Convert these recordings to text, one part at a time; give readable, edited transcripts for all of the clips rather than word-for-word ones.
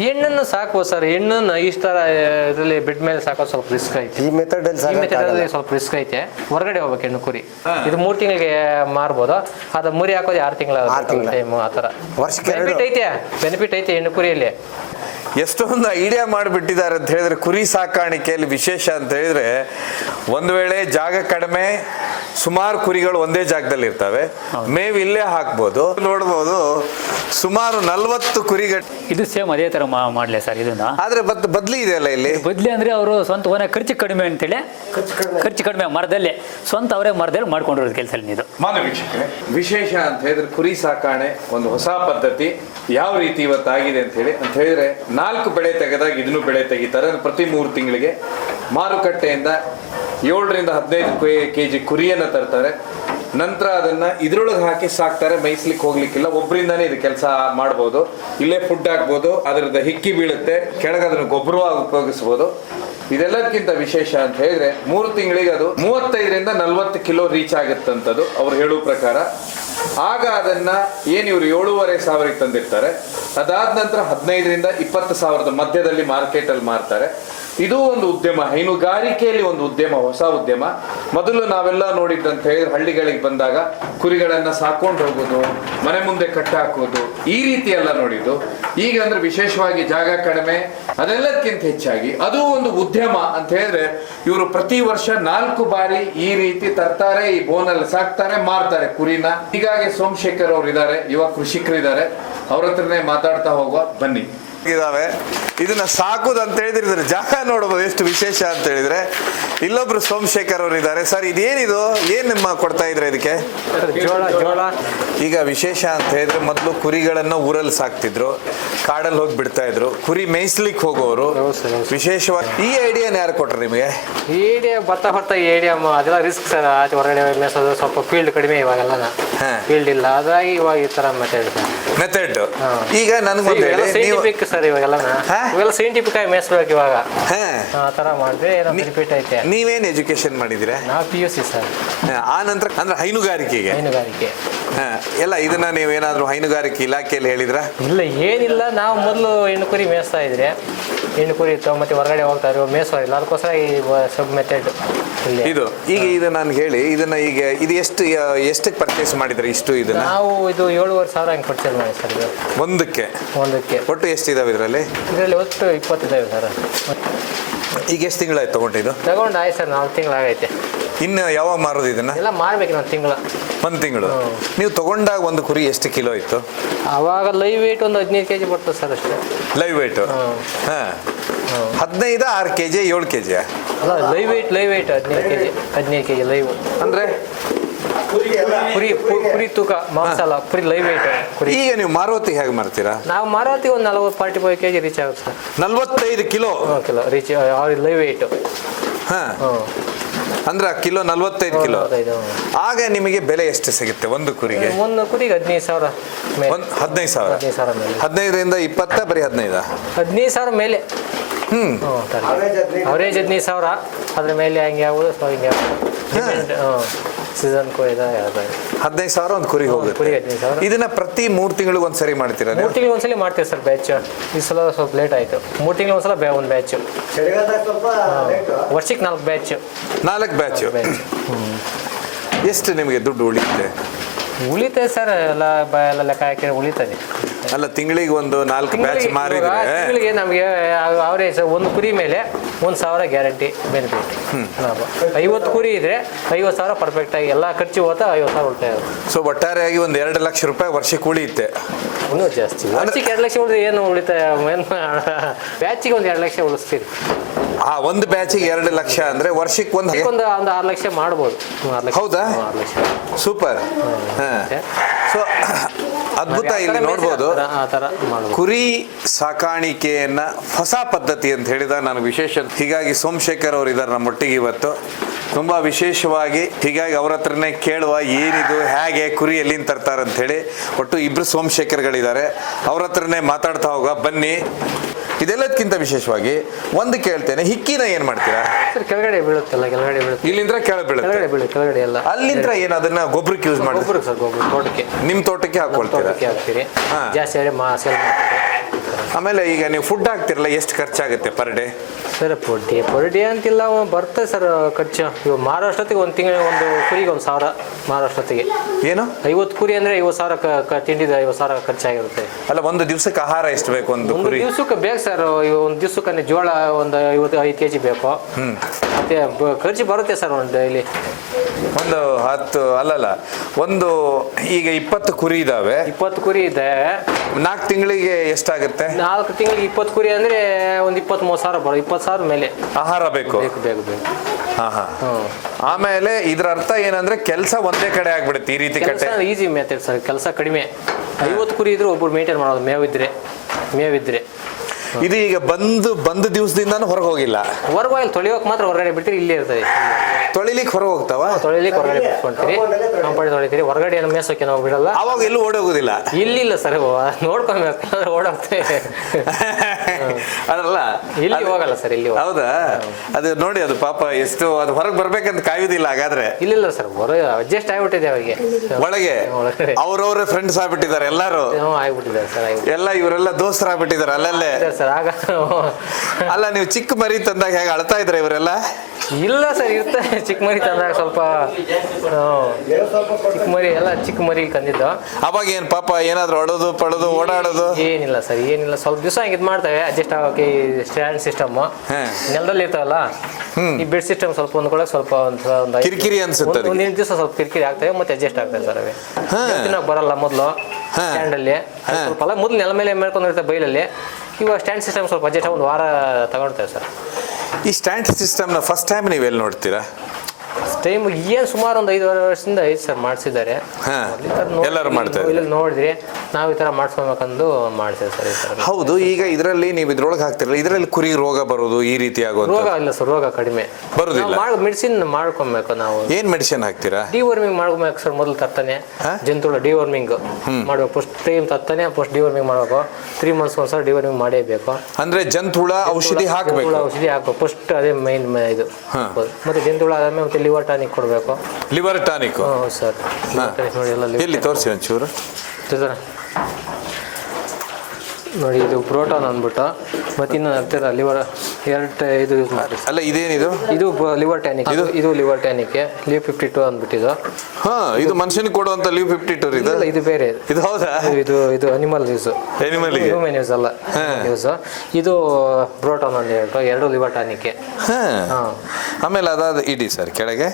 ಹೆಣ್ಣನ್ನು ಸಾಕುವ ಸರ್, ಹೆಣ್ಣನ್ನು ಈ ಥರ ಇದರಲ್ಲಿ ಬೆಡ್ ಮೇಲೆ ಸಾಕೋದು ಸ್ವಲ್ಪ ರಿಸ್ಕ್ ಐತೆ. ಈ ಮೆಥಡಲ್ಲಿ ಸ್ವಲ್ಪ ರಿಸ್ಕ್ ಐತೆ. ಹೊರಗಡೆ ಹೋಗ್ಬೇಕು ಹೆಣ್ಣು ಕುರಿ. ಇದು 3 ತಿಂಗಳಿಗೆ ಮಾರ್ಬೋದು. ಅದು ಮುರಿ ಹಾಕೋದು 6 ತಿಂಗಳ ಟೈಮು. ಆ ಥರ ಬೆನಿಫಿಟ್ ಐತೆ ಹೆಣ್ಣು ಕುರಿಯಲ್ಲಿ. ಎಷ್ಟೊಂದು ಐಡಿಯಾ ಮಾಡಿಬಿಟ್ಟಿದ್ದಾರೆ ಅಂತ ಹೇಳಿದ್ರೆ ಕುರಿ ಸಾಕಾಣಿಕೆಯಲ್ಲಿ ವಿಶೇಷ ಅಂತ ಹೇಳಿದ್ರೆ, ಒಂದು ವೇಳೆ ಜಾಗ ಕಡಿಮೆ, ಸುಮಾರು ಕುರಿಗಳು ಒಂದೇ ಜಾಗದಲ್ಲಿ ಇರ್ತವೆ, ಮೇವು ಇಲ್ಲೇ ಹಾಕ್ಬೋದು. ನೋಡ್ಬೋದು ಸುಮಾರು 40 ಕುರಿಗಳು. ಇದು ಸೇಮ್ ಅದೇ ತರ ಮಾಡ್ಲಿ ಸರ್ ಇದನ್ನ. ಆದ್ರೆ ಬದ್ಲಿ ಇದೆಯಲ್ಲ ಇಲ್ಲಿ. ಬದ್ಲಿ ಅಂದ್ರೆ ಅವರು ಸ್ವಂತ ಓನ ಖರ್ಚು ಕಡಿಮೆ ಅಂತೇಳಿ, ಖರ್ಚು ಕಡಿಮೆ ಮರದಲ್ಲಿ ಸ್ವಂತ ಅವರೇ ಮರದಲ್ಲಿ ಮಾಡ್ಕೊಂಡಿರೋದು ಕೆಲಸ ಇದು. ವಿಶೇಷ ಅಂತ ಹೇಳಿದ್ರೆ ಕುರಿ ಸಾಕಾಣೆ ಒಂದು ಹೊಸ ಪದ್ಧತಿ ಯಾವ ರೀತಿ ಇವತ್ತಾಗಿದೆ ಅಂತ ಹೇಳಿದ್ರೆ 4 ಬೆಳೆ ತೆಗೆದಾಗ ಇದನ್ನು ಬೆಳೆ ತೆಗಿತಾರೆ. ಪ್ರತಿ 3 ತಿಂಗಳಿಗೆ ಮಾರುಕಟ್ಟೆಯಿಂದ 7 ರಿಂದ 15 kg ಕುರಿಯನ್ನ ತರ್ತಾರೆ. ನಂತರ ಅದನ್ನ ಇದ್ರೊಳಗೆ ಹಾಕಿ ಸಾಕ್ತಾರೆ. ಮೇಯಿಸ್ಲಿಕ್ಕೆ ಹೋಗ್ಲಿಕ್ಕಿಲ್ಲ, ಒಬ್ಬರಿಂದಾನೇ ಇದು ಕೆಲಸ ಮಾಡ್ಬೋದು. ಇಲ್ಲೇ ಫುಡ್ ಹಾಕ್ಬೋದು, ಅದರದ ಹಿಕ್ಕಿ ಬೀಳುತ್ತೆ, ಕೆಳಗೆ ಅದನ್ನು ಗೊಬ್ಬರವಾಗಿ ಉಪಯೋಗಿಸ್ಬೋದು. ಇದೆಲ್ಲದಕ್ಕಿಂತ ವಿಶೇಷ ಅಂತ ಹೇಳಿದ್ರೆ 3 ತಿಂಗಳಿಗೆ ಅದು 35 ರಿಂದ 40 ಕಿಲೋ ರೀಚ್ ಆಗುತ್ತಂಥದ್ದು ಅವ್ರು ಹೇಳುವ ಪ್ರಕಾರ. ಆಗ ಅದನ್ನ ಏನು ಇವರು 7,500 ತಂದಿರ್ತಾರೆ, ಅದಾದ ನಂತರ 15 ರಿಂದ 20 ಸಾವಿರದ ಮಧ್ಯದಲ್ಲಿ ಮಾರ್ಕೆಟ್ ಅಲ್ಲಿ ಮಾರ್ತಾರೆ. ಇದು ಒಂದು ಉದ್ಯಮ, ಹೈನುಗಾರಿಕೆಯಲ್ಲಿ ಒಂದು ಉದ್ಯಮ, ಹೊಸ ಉದ್ಯಮ. ಮೊದಲು ನಾವೆಲ್ಲ ನೋಡಿದ್ದಂತ ಹೇಳಿದ್ರೆ ಹಳ್ಳಿಗಳಿಗೆ ಬಂದಾಗ ಕುರಿಗಳನ್ನ ಸಾಕೊಂಡು ಹೋಗೋದು, ಮನೆ ಮುಂದೆ ಕಟ್ಟಾಕೋದು, ಈ ರೀತಿ ಎಲ್ಲ ನೋಡಿದ್ದು. ಈಗ ಅಂದ್ರೆ ವಿಶೇಷವಾಗಿ ಜಾಗ ಕಡಿಮೆ, ಅದೆಲ್ಲದಕ್ಕಿಂತ ಹೆಚ್ಚಾಗಿ ಅದು ಒಂದು ಉದ್ಯಮ ಅಂತ ಹೇಳಿದ್ರೆ ಇವರು ಪ್ರತಿ ವರ್ಷ 4 ಬಾರಿ ಈ ರೀತಿ ತರ್ತಾರೆ, ಈ ಬೋನಲ್ಲಿ ಸಾಕ್ತಾರೆ, ಮಾರ್ತಾರೆ ಕುರಿನ. ಹೀಗಾಗಿ ಸೋಮಶೇಖರ್ ಅವರು ಇದ್ದಾರೆ, ಯುವ ಕೃಷಿಕರಿದ್ದಾರೆ, ಅವ್ರ ಹತ್ರನೇ ಮಾತಾಡ್ತಾ ಹೋಗುವ ಬನ್ನಿ. ಇದಾವೆ ಇದನ್ನ ಸಾಕುದು ಅಂತ ಹೇಳಿದ್ರೆ ಇದ್ರ ಜಾಗ ನೋಡಬಹುದು ಎಷ್ಟು ವಿಶೇಷ ಅಂತ ಹೇಳಿದ್ರೆ. ಇಲ್ಲೊಬ್ರು ಸೋಮಶೇಖರ್ ಅವರು ಇದ್ದಾರೆ. ಸರ್ ಇದೇನಿದು, ಏನ್ ನಿಮ್ಮ ಕೊಡ್ತಾ ಇದ್ರೆ ಇದಕ್ಕೆ? ಜೋಳ. ಈಗ ವಿಶೇಷ ಅಂತ ಹೇಳಿದ್ರೆ ಮೊದಲು ಕುರಿಗಳನ್ನ ಊರಲ್ಲಿ ಸಾಕ್ತಿದ್ರು, ಕಾಡಲ್ಲಿ ಹೋಗಿ ಬಿಡ್ತಾ ಇದ್ರು, ಕುರಿ ಮೇಯಿಸ್ಲಿಕ್ಕೆ ಹೋಗೋರು. ವಿಶೇಷವಾಗಿ ಈ ಐಡಿಯಾನ ಯಾರು ಕೊಟ್ರು ನಿಮಗೆ? ಈ ಐಡಿಯಾ ಬರ್ತಾ ಈ ಐಡಿಯಾ ಅದೆಲ್ಲ ರಿಸ್ಕ್ ಸರ್. ಆಚೆ ಹೊರಗಡೆ ಮೇಸೋದು ಸ್ವಲ್ಪ ಫೀಲ್ಡ್ ಕಡಿಮೆ ಇವಾಗೆಲ್ಲ, ಫೀಲ್ಡ್ ಇಲ್ಲ, ಅದಾಗಿ ಇವಾಗ ಈ ತರ ಮೆಥಡ್. ಈಗ ನನಗೊಂದು ಸೈಂಟಿಫಿಕ್ ಸರ್ ಇವಾಗೆಲ್ಲ ಸೈಂಟಿಫಿಕ್ ಆಗಿ ಮೇಯಿಸ್ಬೇಕು ಇವಾಗ. ಆ ತರ ಮಾಡಿದ್ರೆ ಬೆನಿಫಿಟ್ ಐತೆ. ನೀವೇನ್ ಎಜುಕೇಶನ್ ಮಾಡಿದಿರಾ? ನಾವು PUC ಸರ್. ಆ ನಂತರ ಅಂದ್ರೆ ಹೈನುಗಾರಿಕೆ ಎಲ್ಲ ಇದನ್ನ ನೀವೇನಾದ್ರೂ ಹೈನುಗಾರಿಕೆ ಇಲಾಖೆಯಲ್ಲಿ ಹೇಳಿದ್ರ? ಇಲ್ಲ, ಏನಿಲ್ಲ. ನಾವು ಮೊದಲು ಹೆಣ್ಣು ಕುರಿ ಮೇಯಿಸ್ತಾ ಇದ್ರೆ, ಹೆಣ್ಣು ಕುರಿ ಇತ್ತು, ಮತ್ತೆ ಹೊರಗಡೆ ಹೋಗ್ತಾ ಇದ್ರು, ಮೇಯಿಸೋರಿಲ್ಲ. ಅದಕ್ಕೋಸ್ಕರ ಈ ಸಬ್ ಮೆಥಡ್ ಇದು. ಈಗ ಇದು ನಾನು ಹೇಳಿ ಇದನ್ನ ಈಗ ಇದು ಎಷ್ಟಕ್ಕೆ ಪರ್ಚೇಸ್ ಮಾಡಿದ್ರೆ ಇಷ್ಟು? ಇದನ್ನ ನಾವು ಇದು 7,500 ಹಂಗೆ ಪರ್ಚೇಸ್ ಮಾಡಿ ಸರ್. ಇದು ಒಂದಕ್ಕೆ ಒಟ್ಟು ಎಷ್ಟಿದಾವೆ ಇದರಲ್ಲಿ? ಒಟ್ಟು 20 ಇದಾವೆ ಸರ್. ಈಗ ಎಷ್ಟು ತಿಂಗಳಾಯ್ತು ತಗೊಂಡಿದ್ದು? ಆಯ್ತು ಸರ್, 4 ತಿಂಗಳಾಗೈತೆ. ಇನ್ನು ಯಾವಾಗ ಮಾರೋದು ಇದನ್ನ? ಎಲ್ಲ ಮಾರ್ಬೇಕು, ಒಂದು ತಿಂಗಳು. ನೀವು ತಗೊಂಡಾಗ ಒಂದು ಕುರಿ ಎಷ್ಟು ಕಿಲೋ ಇತ್ತು ಅವಾಗ? ಲೈವ್ ವೇಟ್ ಒಂದು 15 kg ಬರ್ತದೆ ಸರ್ ಅಷ್ಟೇ. Live weight 15, 6 kg, 7 kg? ಅಲ್ಲ, ಲೈವ್ ವೇಟ್ 15 kg ಲೈವ್ ಅಂದ್ರೆ ಕುರಿ ತೂಕ, ಮಾಂಸ ಅಲ್ಲ, ಕುರಿ ಲೈವ್ ವೇಟ್. ಈಗ ನೀವು ಮಾರುವತಿ ಹೇಗೆ ಮಾಡ್ತೀರಾ? ನಾವು ಮಾರುವತಿ ಒಂದು 45 kg ರೀಚ್ ಆಗುತ್ತೆ sir. 45 kilo reach live weight. ಅಂದ್ರೆ ಕಿಲೋ 45 ಕಿಲೋ. ಆಗ ನಿಮಗೆ ಬೆಲೆ ಎಷ್ಟು ಸಿಗುತ್ತೆ ಒಂದು ಕುರಿಗೆ? ಒಂದು ಕುರಿಗೆ 15,000. 15,000. 15ರಿಂದ 20, ಬರೀ 15,000 ಮೇಲೆ. ಅವರೇಜ್ 15,000. ಅದ್ರ ಮೇಲೆ ಹಂಗೆ ಆಗೋದು, ಹಿಂಗೆ ಸೀಸನ್ 15,000 ಒಂದು ಕುರಿ ಹೋಗುತ್ತೆ. ಇದನ್ನ ಪ್ರತಿ 3 ತಿಂಗಳಿಗೆ ಒಂದ್ಸರಿ ಮಾಡ್ತೀರಾ? 3 ತಿಂಗಳಿಗೆ ಒಂದ್ಸಲಿ ಮಾಡ್ತೀವಿ ಸರ್ ಬ್ಯಾಚ್. ಈ ಸಲ ಸ್ವಲ್ಪ ಲೇಟ್ ಆಯ್ತು. 3 ತಿಂಗಳಿಗೆ ಒಂದ್ಸಲ ಒಂದು ಬ್ಯಾಚ್. ವರ್ಷಕ್ಕೆ 4 ಬ್ಯಾಚ್. 4 ಬ್ಯಾಚ್. ಎಷ್ಟು ನಿಮಗೆ ದುಡ್ಡು ಉಳಿತದೆ ಸರ್? ಎಲ್ಲ ಲೆಕ್ಕ ಹಾಕಿದ್ರೆ ಉಳಿತದೆ. ಅಲ್ಲ, ತಿಂಗಳಿಗೆ ಒಂದು 4 ಬ್ಯಾಚ್ ಮಾರಿದ್ರೆ ತಿಂಗಳಿಗೆ ನಮಗೆ ಅವರೇಜ್ ಒಂದು ಕುರಿ ಮೇಲೆ 1,000 ಗ್ಯಾರಂಟಿ ಬೆನಿಫಿಟ್. 50 ಕುರಿ ಇದ್ರೆ 50,000 ಪರ್ಫೆಕ್ಟ್ ಆಗಿ ಎಲ್ಲ ಖರ್ಚು ಹೋಗ್ತಾ 50,000 ಉಳಿತಾಯ. ಸೊ ಒಟ್ಟಾರೆಯಾಗಿ ಒಂದು 2 ಲಕ್ಷ ರೂಪಾಯಿ ವರ್ಷಕ್ಕೆ ಉಳಿಯುತ್ತೆ. ಇನ್ನೂ ಜಾಸ್ತಿ. ವರ್ಷಕ್ಕೆ 2 ಲಕ್ಷ ಉಳಿದ್ರೆ ಏನು ಉಳಿತಾಯ? ಬ್ಯಾಚಿಗೆ ಒಂದು 2 ಲಕ್ಷ ಉಳಿಸ್ತೀರಿ. ಒಂದು ಬ್ಯಾಚಿಗೆ 2 ಲಕ್ಷ ಅಂದ್ರೆ ವರ್ಷಕ್ಕೆ ಒಂದು 6 ಲಕ್ಷ ಮಾಡ್ಬೋದು. ಹೌದಾ? ಸೂಪರ್. ಸೊ ಅದ್ಭುತ. ಇಲ್ಲಿ ನೋಡ್ಬೋದು ಕುರಿ ಸಾಕಾಣಿಕೆಯನ್ನ ಹೊಸ ಪದ್ಧತಿ ಅಂತ ಹೇಳಿದಾಗ ನಾನು ವಿಶೇಷ. ಹೀಗಾಗಿ ಸೋಮಶೇಖರ್ ಅವರು ಇದ್ದಾರೆ ನಮ್ಮೊಟ್ಟಿಗೆ ಇವತ್ತು, ತುಂಬಾ ವಿಶೇಷವಾಗಿ. ಹೀಗಾಗಿ ಅವ್ರ ಹತ್ರನೇ ಕೇಳುವ ಏನಿದು, ಹೇಗೆ ಕುರಿ ಎಲ್ಲಿಂದ ತರ್ತಾರೆ ಅಂತ ಹೇಳಿ. ಒಟ್ಟು 2 ಸೋಮಶೇಖರ್ಗಳಿದ್ದಾರೆ, ಅವ್ರ ಹತ್ರನೇ ಮಾತಾಡ್ತಾ ಹೋಗ ಬನ್ನಿ. ಇದೆಲ್ಲದಕ್ಕಿಂತ ವಿಶೇಷವಾಗಿ ಒಂದು ಕೇಳ್ತೇನೆ, ಹಿಕ್ಕಿನ ಏನ್ ಮಾಡ್ತೀರಾ? ಕೆಳಗಡೆ ಬೀಳುತ್ತಲ್ಲ, ಕೆಳಗಡೆ ಬೀಳುತ್ತೆ. ಇಲ್ಲಿಂದ ಕೆಳಗಡೆ ಎಲ್ಲ ಅಲ್ಲಿಂದ ಏನು ಅದನ್ನ ಗೊಬ್ಬರಕ್ಕೆ ಯೂಸ್ ಮಾಡ್ತೀರಾ? ತೋಟಕ್ಕೆ, ನಿಮ್ ತೋಟಕ್ಕೆ ಹಾಕೊಳ್ತೀರಾ? ಜಾಸ್ತಿ ಆಮೇಲೆ ಈಗ ನೀವು ಫುಡ್ ಹಾಕ್ತಿರಲ್ಲ, ಎಷ್ಟು ಖರ್ಚಾಗುತ್ತೆ per day? Sir per day ಅಂತಿಲ್ಲ, ಬರ್ತದೆ ಸರ್ ಖರ್ಚು. ಇವಾಗ ಮಾರೋಷ್ಟೊತ್ತಿಗೆ ಒಂದು ತಿಂಗಳು ಒಂದು ಕುರಿಗೆ 1,000 ಮಾರೋಷ್ಟೊತ್ತಿಗೆ. ಏನು 50 ಕುರಿ ಅಂದರೆ 50,000 ತಿಂಡಿದ 50,000 ಖರ್ಚಾಗಿರುತ್ತೆ. ಅಲ್ಲ, ಒಂದು ದಿವಸಕ್ಕೆ ಆಹಾರ ಎಷ್ಟು ಬೇಕು ಒಂದು ಒಂದು ಕುರಿ? ದಿವ್ಸಕ್ಕೆ ಬೇಕು ಸರ್. ಒಂದು ದಿವ್ಸಕ್ಕೆ ಜೋಳ ಒಂದು 55 kg ಬೇಕು. ಮತ್ತೆ ಖರ್ಚು ಬರುತ್ತೆ ಸರ್ ಒಂದು ಡೈಲಿ. ಒಂದು 10 ಅಲ್ಲಲ್ಲ, ಒಂದು ಈಗ 20 ಕುರಿ ಇದಾವೆ. 20 ಕುರಿ ಇದೆ. 4 ತಿಂಗಳಿಗೆ ಎಷ್ಟಾಗುತ್ತೆ? 4 ತಿಂಗಳಿಗೆ 20 ಕುರಿ ಅಂದರೆ ಒಂದು 23,000 ಬರೋ. 20,000 ಮೇಲೆ ಆಹಾರ ಬೇಕು. ಬೇಕು. ಹಾ ಹಾ. ಆಮೇಲೆ ಇದ್ರ ಅರ್ಥ ಏನಂದ್ರೆ ಕೆಲಸ ಒಂದೇ ಕಡೆ ಆಗ್ಬಿಡುತ್ತೆ ಈ ರೀತಿ ಕೆಲಸ ಕಟ್ಟೆ. ಈಸಿ ಮೆಥಡ್ ಸರ್, ಕೆಲಸ ಕಡಿಮೆ. 50 ಕುರಿ ಇದ್ರೆ ಒಬ್ಬರು ಮೇಂಟೈನ್ ಮಾಡೋದು, ಮೇವಿದ್ರೆ. ಇದು ಈಗ ಬಂದ ದಿವಸದಿಂದಾನು ಹೊರಗೆ ಹೋಗಿಲ್ಲ. ಹೊರಗೆ ಇಲ್ಲಿ ತೊಳಿಯೋಕೆ ಮಾತ್ರ ಹೊರಗಡೆ ಬಿಡ್ತೀರಿ, ಇಲ್ಲೇ ಇರ್ತದೆ. ತೊಳಿಲಿಕ್ಕೆ ಹೊರಗೆ ಹೋಗ್ತಾವ? ತೊಳಿಲಿಕ್ಕೆ ಹೊರಗಡೆ ಬಿಟ್ಕೊಂತೀರಿ, ಕಂಪನಿ ತೊಳಿತೀರಿ. ಹೊರಗಡೆ ಏನೋ ಮೇಸೋಕೆ ನಾವು ಬಿಡಲ್ಲ. ಅವಾಗ ಎಲ್ಲೂ ಓಡೋಗೋದಿಲ್ಲ? ಇಲ್ಲ ಸರ್, ನೋಡ್ಕೊಬೇಕು, ಓಡೋಗ್ತೇವೆ. ಅದಲ್ಲ, ಇಲ್ಲಿ ಹೋಗಲ್ಲ ಸರ್, ಇಲ್ಲಿ ಹೌದಾ? ಅದು ನೋಡಿ, ಅದು ಪಾಪ ಎಷ್ಟು ಅದು ಹೊರಗೆ ಬರ್ಬೇಕಂತ ಕಾಯುವುದಿಲ್ಲ ಹಾಗಾದ್ರೆ. ಇಲ್ಲ ಸರ್, ಹೊರಗೆ ಅಡ್ಜಸ್ಟ್ ಆಗ್ಬಿಟ್ಟಿದೆ ಅವರಿಗೆ. ಒಳಗೆ ಅವ್ರವ್ರ ಫ್ರೆಂಡ್ಸ್ ಆಗ್ಬಿಟ್ಟಿದ್ದಾರೆ ಎಲ್ಲಾರು. ಆಗ್ಬಿಟ್ಟಿದ್ದಾರೆ ಸರ್, ಎಲ್ಲ ಇವರೆಲ್ಲ ದೋಸ್ತರಾಗ್ಬಿಟ್ಟಿದ್ದಾರೆ ಅಲ್ಲಲ್ಲೇ ಸರ್. ಆಗ ಅಲ್ಲ, ನೀವು ಚಿಕ್ಕ ಮರಿ ತಂದಾಗ ಹೇಗೆ ಅಳ್ತಾ ಇದ್ರೆ ಇವರೆಲ್ಲ? ಇಲ್ಲ ಸರ್, ಇರ್ತಾರೆ. ಚಿಕ್ಕ ಮರಿ ತಂದಾಗ ಸ್ವಲ್ಪ ಚಿಕ್ಕ ಮರಿ ತಂದಿದ್ದು. ಅವಾಗ ಏನ್ ಪಾಪ ಏನಾದ್ರು ಅಡೋದು ಪಡೋದು ಓಡಾಡೋದು? ಏನಿಲ್ಲ ಸರ್, ಏನಿಲ್ಲ. ಸ್ವಲ್ಪ ದಿವಸ ಹಂಗೆ ಇದು ಮಾಡ್ತೇವೆ, ಅಡ್ಜಸ್ಟ್ ಆಗೋಕೆ. ಸ್ಟ್ಯಾಂಡ್ ಸಿಸ್ಟಮ್ ನೆಲದಲ್ಲಿ ಇರ್ತಾವಲ್ಲ, ಈ ಬೆಡ್ ಸಿಸ್ಟಮ್ ಸ್ವಲ್ಪ ಹೊಂದ್ಕೊಳಕ್ ಸ್ವಲ್ಪ ಒಂದು ಕಿರಿಕಿರಿ ಅನ್ಸುತ್ತೆ. ಒಂದಿನ ದಿವಸ ಸ್ವಲ್ಪ ಕಿರಿಕಿರಿ ಆಗ್ತವೆ, ಮತ್ತೆ ಅಡ್ಜಸ್ಟ್ ಆಗ್ತದೆ ಸರ್. ಅವೇ ತಿನ್ನೋಕೆ ಬರಲ್ಲ ಮೊದಲು ಸ್ಟ್ಯಾಂಡಲ್ಲಿ. ಸ್ವಲ್ಪ ಅಲ್ಲ, ಮೊದಲು ನೆಲ ಮೇಲೆ ಮೇಲ್ಕೊಂಡಿರ್ತವೆ ಬೈಲಲ್ಲಿ. ಇವಾಗ ಸ್ಟ್ಯಾಂಡ್ ಸಿಸ್ಟಮ್ ಸ್ವಲ್ಪ ಅಡ್ಜಸ್ಟ್ ಆಗಿ 1 ವಾರ ತಗೊಳ್ತೇವೆ ಸರ್. ಈ ಸ್ಟ್ಯಾಂಡ್ ಸಿಸ್ಟಮ್ನ ಫಸ್ಟ್ ಟೈಮ್ ನೀವು ಎಲ್ಲಿ ನೋಡ್ತೀರಾ? ಟೈಮ್ ಏನು ಸುಮಾರು ಒಂದು 5 ವರ್ಷದಿಂದ ಐತೆ ಸರ್ ಮಾಡಿಸಿದ್ದಾರೆ. ಎಲ್ಲರೂ ಮಾಡ್ತಾರೆ. ಇಲ್ಲಿ ನೋಡಿದ್ರಿ, ನಾವು ಈ ಥರ ಮಾಡಿಸ್ಕೊಬೇಕಂದು ಮಾಡ್ತೇವೆ ಸರ್ ಈ ಥರ. ಹೌದು. ಈಗ ಇದರಲ್ಲಿ ನೀವು ಇದ್ರೊಳಗೆ ಹಾಕ್ತಿರಲ್ಲ, ಇದರಲ್ಲಿ ಕುರಿ ರೋಗ ಬರೋದು ಈ ರೀತಿ ಆಗೋದು? ರೋಗ ಇಲ್ಲ ಸರ್, ರೋಗ ಕಡಿಮೆ ಬರೋದಿಲ್ಲ. ಮೆಡಿಸಿನ್ ಮಾಡ್ಕೊಬೇಕು ನಾವು. ಏನ್ ಮೆಡಿಸಿನ್ ಹಾಕ್ತೀರಾ? ಡಿವರ್ಮಿಂಗ್ ಮಾಡ್ಕೊಬೇಕು ಸರ್. ಮೊದಲು ತತ್ತಾನೆ ಜಂತುಳ ಡಿವರ್ಮಿಂಗ್ ಮಾಡ್ಬೇಕು. ಫಸ್ಟ್ ಟೈಮ್ ತತ್ತಾನೆ ಫಸ್ಟ್ ಡಿವರ್ಮಿಂಗ್ ಮಾಡ್ಬೇಕು. 3 months ಒಂದ್ಸಲ ಡಿವರ್ಮಿಂಗ್ ಮಾಡೇಬೇಕು. ಅಂದ್ರೆ ಜಂತುಳ ಔಷಧಿ ಹಾಕಬೇಕು. ಔಷಧಿ ಹಾಕಬೇಕು ಫಸ್ಟ್, ಅದೇ ಮೈನ್ ಇದು. ಮತ್ತೆ ಜಂತುಳ ಆದ್ಮೇಲೆ ಮತ್ತೆ ಲಿವರ್ ಟಾನಿಕ್ ಕೊಡಬೇಕು. Liver tonic? ಹೌದು ಸರ್. ನೋಡಿ ಎಲ್ಲ ಎಲ್ಲಿ ತೋರಿಸಿ ಒಂಚೂರು. ನೋಡಿ, ಇದು ಪ್ರೋಟಾನ್ ಅಂದ್ಬಿಟ್ಟು, ಮತ್ತೆ ಇನ್ನು ಹತ್ತಿರ ಲಿವರ್ 2 ಇದು ಯೂಸ್ ಮಾಡಿ. ಅಲ್ಲ, ಇದೇನಿದು? ಇದು ಲಿವರ್ ಟ್ಯಾನಿಕ್. ಇದು ಲಿವರ್ ಟ್ಯಾನಿಕ್ ಲೀವ್ 52 ಅಂದ್ಬಿಟ್ಟಿದ್ದು. ಇದು ಮನುಷ್ಯನಿಗೆ ಕೊಡುವಂತ ಲೀವ್ 52 ಇದು? ಇದು ಬೇರೆ. ಇದು ಹೌದಾ? ಇದು ಅನಿಮಲ್ ಯೂಸ್, ಹ್ಯೂಮನ್ ಯೂಸ್ ಅಲ್ಲ, ಯೂಸ್. ಇದು ಪ್ರೋಟಾನ್ ಅಂತ ಹೇಳ್ಬಿಟ್ಟು 2 ಲಿವರ್ ಟಾನಿಕ್. ಆಮೇಲೆ ಅದಾದ ಇಡಿ ಸರ್ ಕೆಳಗೆ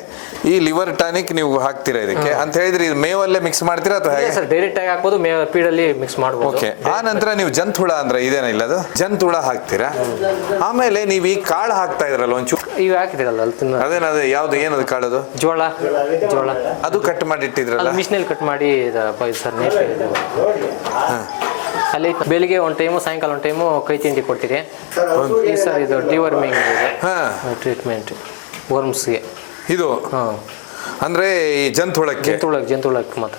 ಈ ಲಿವರ್ ಟಾನಿಕ್ ನೀವು ಹಾಕ್ತೀರಾ ಇದಕ್ಕೆ ಅಂತ ಹೇಳಿದ್ರೆ, ಇದು ಮೇವಲ್ಲೇ ಮಿಕ್ಸ್ ಮಾಡ್ತೀರಾ ಅಥವಾ ಹೇಗೆ ಸರ್? ಡೈರೆಕ್ಟ್ ಆಗಿ ಹಾಕ್ಬೋದು, ಫೀಡಲ್ಲಿ ಮಿಕ್ಸ್ ಮಾಡ್ಬೋದು. ಓಕೆ. ಆ ನಂತರ ನೀವು ಜಂತುಳ ಅಂದ್ರೆ ಇದೇನ ಇಲ್ಲ, ಅದು ಜಂತುಳ ಹಾಕ್ತೀರಾ. ಆಮೇಲೆ ನೀವು ಈ ಕಾಳು ಹಾಕ್ತಾ ಇದ್ರಲ್ಲ ಒಂಚೂರು, ಇವು ಹಾಕಿದಿರಲ್ಲ ಅಲ್ಲಿ, ಅದೇನದು ಯಾವ್ದು ಏನದು ಕಾಳದು? ಜೋಳ. ಅದು ಕಟ್ ಮಾಡಿ ಇಟ್ಟಿದ್ರಲ್ಲ? ಮಿಷಿನಲ್ಲಿ ಕಟ್ ಮಾಡಿ ಸರ್. ಅಲ್ಲಿ ಬೆಳಿಗ್ಗೆ ಒಂದು ಟೈಮು, ಸಾಯಂಕಾಲ ಒಂದು ಟೈಮು ಕೈ ತಿಂಡಿ ಕೊಡ್ತೀರಿ ಸರ್. ಇದು ಡಿವರ್ಮಿಂಗ್ ಟ್ರೀಟ್ಮೆಂಟ್ ವರ್ಮ್ಸ್ಗೆ. ಇದು ಅಂದ್ರೆ ಈ ಜಂತುಳಕ್ಕೆ ಮಾತ್ರ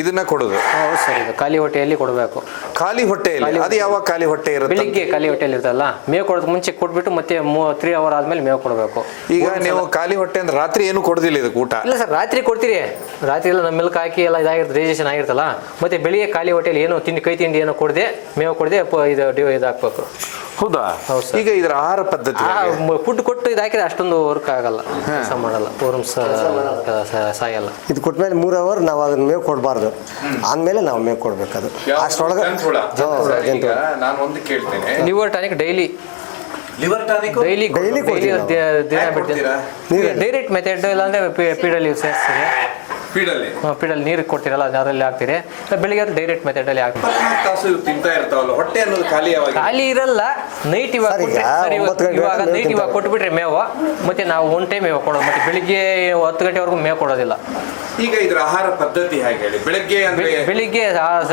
ಇದನ್ನ ಕೊಡೋದು? ಹೌದು ಸರ್. ಇದು ಖಾಲಿ ಹೊಟ್ಟೆಯಲ್ಲಿ ಕೊಡಬೇಕು. ಖಾಲಿ ಹೊಟ್ಟೆಯಲ್ಲಿ? ಅದು ಯಾವಾಗ ಖಾಲಿ ಹೊಟ್ಟೆ ಇರುತ್ತೆ? ಬೆಳಿಗ್ಗೆ ಖಾಲಿ ಹೊಟ್ಟೆಯಲ್ಲಿ ಇರ್ತಲ್ಲ, ಮೇವು ಕೊಡೋದು ಮುಂಚೆ ಕೊಟ್ಬಿಟ್ಟು ಮತ್ತೆ 3 hour ಆದ್ಮೇಲೆ ಮೇವು ಕೊಡಬೇಕು. ಈಗ ನೀವು ಖಾಲಿ ಹೊಟ್ಟೆ ಅಂದ್ರೆ ರಾತ್ರಿ ಏನು ಕೊಡೋದಿಲ್ಲ ಇದಕ್ಕೆ ಊಟ? ಇಲ್ಲ ಸರ್, ರಾತ್ರಿ ಕೊಡ್ತೀರಿ. ರಾತ್ರಿ ಎಲ್ಲ ನಮ್ಮ ಮಿಲ್ಕ್ ಹಾಕಿ ಎಲ್ಲ ಇದಾಗಿರುತ್ತೆ, ಡೈಜೆಷನ್ ಆಗಿರ್ತಲ್ಲ. ಮತ್ತೆ ಬೆಳಿಗ್ಗೆ ಖಾಲಿ ಹೊಟ್ಟೆಯಲ್ಲಿ ಏನು ಕೈ ತಿಂಡಿ ಏನೋ ಕೊಡದೆ, ಮೇವು ಕೊಡದೆ ಇದು ಹಾಕ್ಬೇಕು. ಹೌದಾ? ಈಗ ಇದರ ಆಹಾರ ಪದ್ಧತಿ ಫುಡ್ ಕೊಟ್ಟು ಇದು ಹಾಕಿದ್ರೆ ಅಷ್ಟೊಂದು ವರ್ಕ್ ಆಗಲ್ಲ, ಕೆಲಸ ಮಾಡಲ್ಲ, ವರ್ಮ್ಸ್ ಸಾಯಲ್ಲ. ಇದು ಕೊಟ್ಮೇಲೆ 3 hour ನಾವು ಅದನ್ನ ಮೇವು ಕೊಡಬಾರ್ದು, ಆದ್ಮೇಲೆ ನಾವು ಮೇವು ಕೊಡ್ಬೇಕು. ಅದು ಅಷ್ಟೊಳಗೆ ನಾನು ಒಂದು ಕೇಳ್ತೇನೆ. Liver tonic daily direct method, ಇಲ್ಲಾಂದ್ರೆ ಪೀಡಲ್ಲಿ ಸೇರಿಸ್ತೀರಿ. ಪೀಡಲ್ಲಿ ನೀರು ಕೊಡ್ತೀರಲ್ಲ, ಅದರಲ್ಲಿ ಹಾಕ್ತೀರಿ. ಬೆಳಿಗ್ಗೆ ಡೈರೆಕ್ಟ್ ಮೆಥಡಲ್ಲಿ ಹಾಕ್ತೀರಿ. ತಿಂತಾ ಇರ್ತಾವಲ್ಲ, ಹೊಟ್ಟೆ ಅನ್ನೋದು ಖಾಲಿ ಇರಲ್ಲ. ನೈಟ್ ಇವಾಗ ನೈಟ್ ಇವಾಗ ಕೊಟ್ಬಿಟ್ರೆ ಮೇವು, ಮತ್ತೆ ನಾವು 1 time ಮೇವು ಕೊಡೋದು. ಮತ್ತೆ ಬೆಳಿಗ್ಗೆ 10 ಗಂಟೆವರೆಗೂ ಮೇವು ಕೊಡೋದಿಲ್ಲ. ಈಗ ಇದ್ರ ಆಹಾರ ಪದ್ಧತಿ ಹೇಗೆ ಹೇಳಿ? ಬೆಳಿಗ್ಗೆ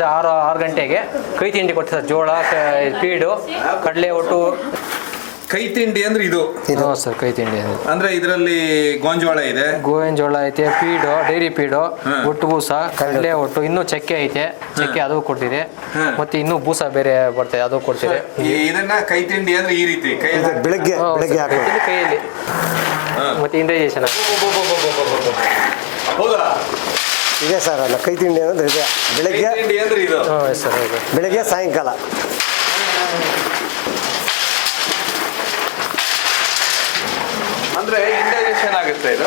6 ಗಂಟೆಗೆ ಕೈ ತಿಂಡಿ ಕೊಡ್ತೀವಿ ಸರ್. ಜೋಳ, ಪೀಡು, ಕಡಲೆ ಒಟ್ಟು. ಕೈ ತಿಂಡಿ ಅಂದ್ರೆ ಇದು? ಸರ್, ಕೈ ತಿಂಡಿ ಅಂದ್ರೆ ಇದರಲ್ಲಿ ಗೋಂಜೋಳ ಇದೆ, ಗೋವಿನ ಜೋಳ ಐತೆ, ಪೀಡು, ಡೈರಿ ಪೀಡು, ಒಟ್ಟು ಬೂಸ, ಕಡಲೆ ಒಟ್ಟು, ಇನ್ನೂ ಚಕ್ಕೆ ಐತೆ, ಚಕ್ಕೆ ಅದು ಕೊಡ್ತೀರಿ. ಮತ್ತೆ ಇನ್ನೂ ಬೂಸ ಬೇರೆ ಬರ್ತದೆ, ಅದು ಕೊಡ್ತೀರಿ. ಇದನ್ನ ಕೈ ತಿಂಡಿ ಅಂದ್ರೆ ಈ ರೀತಿ ಬೆಳಗ್ಗೆ ಕೈಯಲ್ಲಿ. ಮತ್ತೆ ಇಂಡೈಜೇಷನ್ ಇದೆ ಸರ್. ಅಲ್ಲ, ಕೈ ತಿಂಡಿ ಅಂದ್ರೆ ಇದೆ. ಬೆಳಗ್ಗೆ ಸರ್, ಬೆಳಗ್ಗೆ ಸಾಯಂಕಾಲ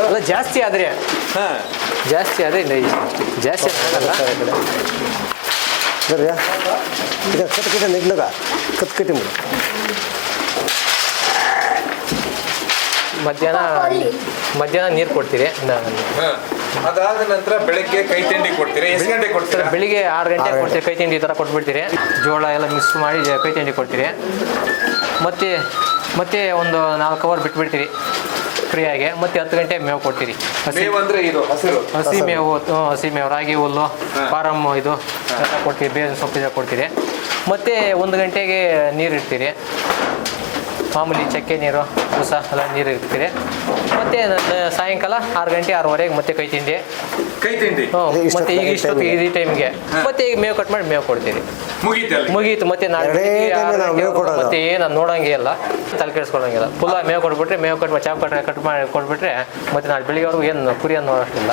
ಅಲ್ಲ ಜಾಸ್ತಿ ಆದರೆ ಹಾ ಜಾಸ್ತಿ ಜಾಸ್ತಿ ಆಗಲ್ಲ ಬರ್ರಿ ಇದು ಕಟ್ಕಿಟ ನಿಗ್ಲಗ ಕಟ್ಕಿಟಿ ಮುಡ ಮಧ್ಯಾಹ್ನ ನೀರು ಕೊಡ್ತೀರಿ ಹಾ. ಅದಾದ ನಂತರ ಬೆಳಗ್ಗೆ ಕೈ ತಿಂಡಿ ಕೊಡ್ತೀರಿ ಎಷ್ಟು ಗಂಟೆ ಕೊಡ್ತೀರಾ ಬೆಳಿಗ್ಗೆ 6 ಗಂಟೆಗೆ ಕೊಡ್ತೀರಿ ಕೈ ತಿಂಡಿ ಈ ಥರ ಕೊಟ್ಬಿಡ್ತೀರಿ ಜೋಳ ಎಲ್ಲ ಮಿಕ್ಸ್ ಮಾಡಿ ಕೈ ತಿಂಡಿ ಕೊಡ್ತೀರಿ ಮತ್ತೆ ಒಂದು 4 ಅವರ್ ಬಿಟ್ಬಿಡ್ತೀರಿ ಫ್ರೀಯಾಗಿ ಮತ್ತೆ 10 ಗಂಟೆ ಮೇವು ಕೊಡ್ತೀರಿ ಮೇವು ಅಂದ್ರೆ ಇದು ಹಸಿರು ಹಸಿ ಮೇವು ರಾಗಿ ಹುಲ್ಲು ಫಾರಮ್ ಇದು ಎಲ್ಲ ಕೊಡ್ತೀರಿ ಬೇವಿನ ಸೊಪ್ಪು ಕೊಡ್ತೀರಿ ಮತ್ತೆ 1 ಗಂಟೆಗೆ ನೀರು ಇಡ್ತೀರಿ ಮಾಮೂಲಿ ಚಕ್ಕೆ ನೀರು ಬೂಸ ಎಲ್ಲ ನೀರು ಇರ್ತೀರಿ ಮತ್ತೆ ಸಾಯಂಕಾಲ 6 ಗಂಟೆ 6:30 ಮತ್ತೆ ಕೈ ತಿಂಡಿ ಮತ್ತೆ ಈಗ ಇಷ್ಟೊತ್ತು ಈ ಟೈಮ್ಗೆ ಮತ್ತೆ ಈಗ ಮೇವು ಕಟ್ ಮಾಡಿ ಮೇವು ಕೊಡ್ತೀರಿ ಮುಗೀತು ಮತ್ತೆ ನಾಳೆ ಮತ್ತೆ ಏನು ನೋಡಂಗೆ ಇಲ್ಲ ತಲೆ ಕೆಡಿಸ್ಕೊಳಂಗಿಲ್ಲ ಫುಲ್ಲ ಮೇವು ಕೊಟ್ಬಿಟ್ರೆ ಮೇವು ಕಟ್ ಮಾಡಿ ಚಾಪ್ ಕಟ್ ಮಾಡಿ ಕೊಟ್ಬಿಟ್ರೆ ಮತ್ತೆ ನಾಳೆ ಬೆಳಿಗ್ಗೆವರೆಗೂ ಏನು ಕುರಿ ಅನ್ನೋಷ್ಟಿಲ್ಲ